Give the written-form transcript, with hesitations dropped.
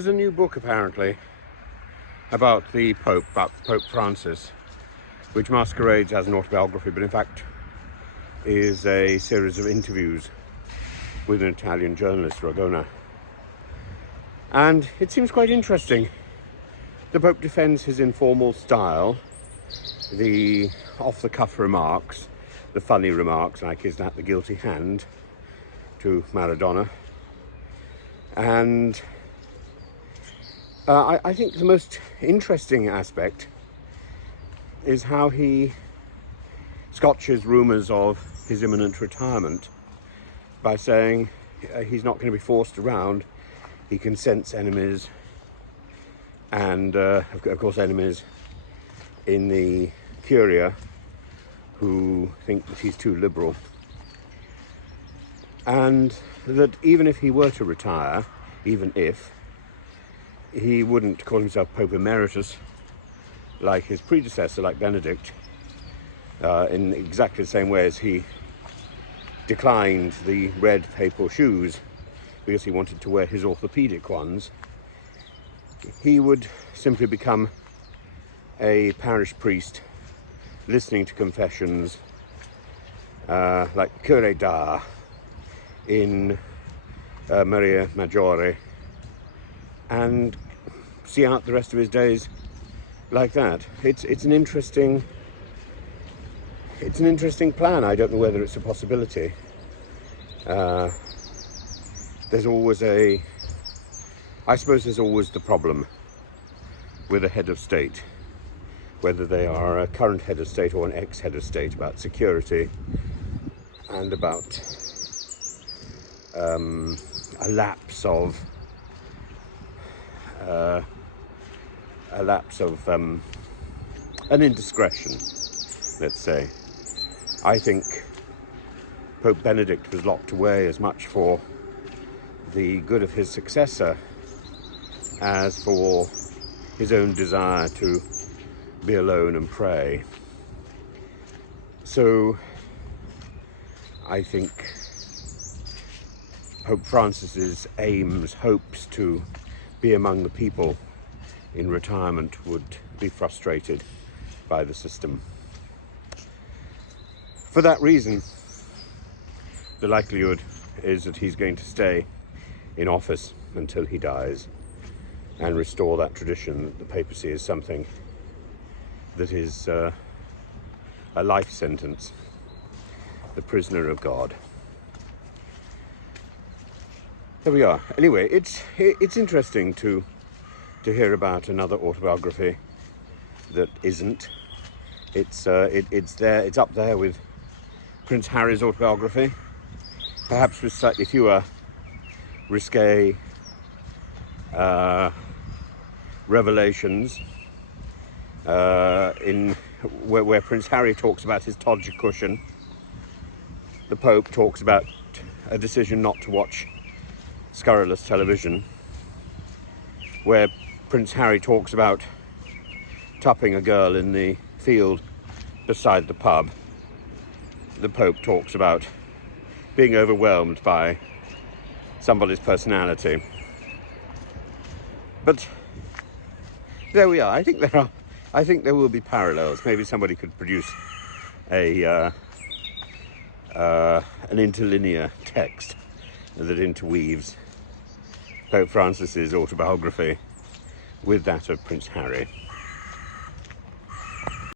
There's a new book apparently about the Pope, about Pope Francis, which masquerades as an autobiography, but in fact is a series of interviews with an Italian journalist, Ragona. And it seems quite interesting. The Pope defends his informal style, the off-the-cuff remarks, the funny remarks, like "is that the guilty hand?" to Maradona. And I think the most interesting aspect is how he scotches rumours of his imminent retirement by saying he's not going to be forced around. He can sense enemies, and of course enemies in the Curia who think that he's too liberal, and that even if he were to retire, even if, he wouldn't call himself Pope Emeritus like his predecessor, like Benedict, in exactly the same way as he declined the red papal shoes because he wanted to wear his orthopedic ones. He would simply become a parish priest listening to confessions like Cure da in Maria Maggiore, and see out the rest of his days like that. It's an interesting plan. I don't know whether it's a possibility. There's always I suppose there's always the problem with a head of state, whether they are a current head of state or an ex-head of state, about security and about a lapse of an indiscretion, let's say. I think Pope Benedict was locked away as much for the good of his successor as for his own desire to be alone and pray. So I think Pope Francis's aims, hopes to be among the people in retirement would be frustrated by the system. For that reason, the likelihood is that he's going to stay in office until he dies and restore that tradition that the papacy is something that is a life sentence, the prisoner of God. There we are. Anyway, it's interesting to hear about another autobiography that isn't. It's there. It's up there with Prince Harry's autobiography, perhaps with slightly fewer risque revelations. Where Prince Harry talks about his todger cushion, the Pope talks about a decision not to watch scurrilous television. Where Prince Harry talks about tupping a girl in the field beside the pub, the Pope talks about being overwhelmed by somebody's personality. But there we are. I think there will be parallels. Maybe somebody could produce an interlinear text that interweaves Pope Francis's autobiography with that of Prince Harry.